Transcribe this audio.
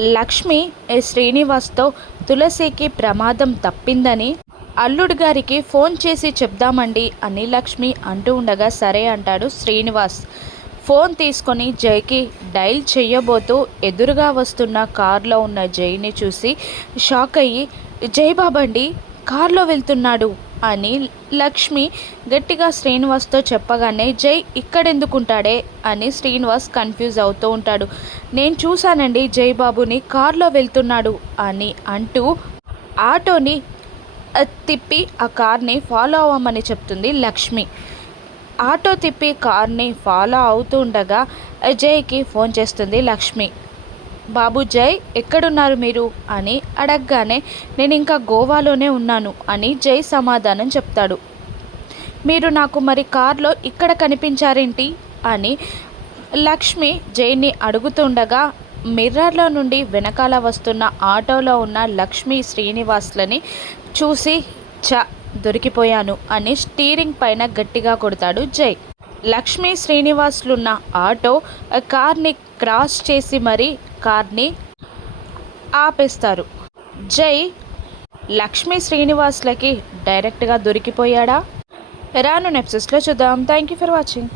లక్ష్మి శ్రీనివాస్తో తులసికి ప్రమాదం తప్పిందని అల్లుడు గారికి ఫోన్ చేసి చెప్దామండి అని లక్ష్మి అంటూ ఉండగా సరే అంటాడు శ్రీనివాస్. ఫోన్ తీసుకొని జైకి డైల్ చెయ్యబోతూ ఎదురుగా వస్తున్న కారులో ఉన్న జైని చూసి షాక్ అయ్యి, జై బాబండి కారులో వెళ్తున్నాడు అని లక్ష్మి గట్టిగా శ్రీనివాస్తో చెప్పగానే జై ఇక్కడెందుకుంటాడే అని శ్రీనివాస్ కన్ఫ్యూజ్ అవుతూ ఉంటాడు. నేను చూశానండి జై బాబుని కారులో వెళ్తున్నాడు అని అంటూ ఆటోని తిప్పి ఆ కార్ని ఫాలో అవ్వమని చెప్తుంది లక్ష్మి. ఆటో తిప్పి కార్ని ఫాలో అవుతూ ఉండగా జైకి ఫోన్ చేస్తుంది లక్ష్మి. బాబు జై ఎక్కడున్నారు మీరు అని అడగగానే నేను ఇంకా గోవాలోనే ఉన్నాను అని జై సమాధానం చెప్తాడు. మీరు నాకు మరి కార్లో ఇక్కడ కనిపించారేంటి అని లక్ష్మి జైని అడుగుతుండగా మిర్రర్లో నుండి వెనకాల వస్తున్న ఆటోలో ఉన్న లక్ష్మి శ్రీనివాస్లని చూసి దొరికిపోయాను అని స్టీరింగ్ పైన గట్టిగా కొడతాడు జై. లక్ష్మి శ్రీనివాస్లున్న ఆటో కార్ని క్రాస్ చేసి మరీ కార్ని ఆపేస్తారు. జై లక్ష్మి శ్రీనివాస్లకి డైరెక్ట్గా దొరికిపోయాడా? రాను ఎపిసోడ్స్లో చూద్దాం. Thank you for watching.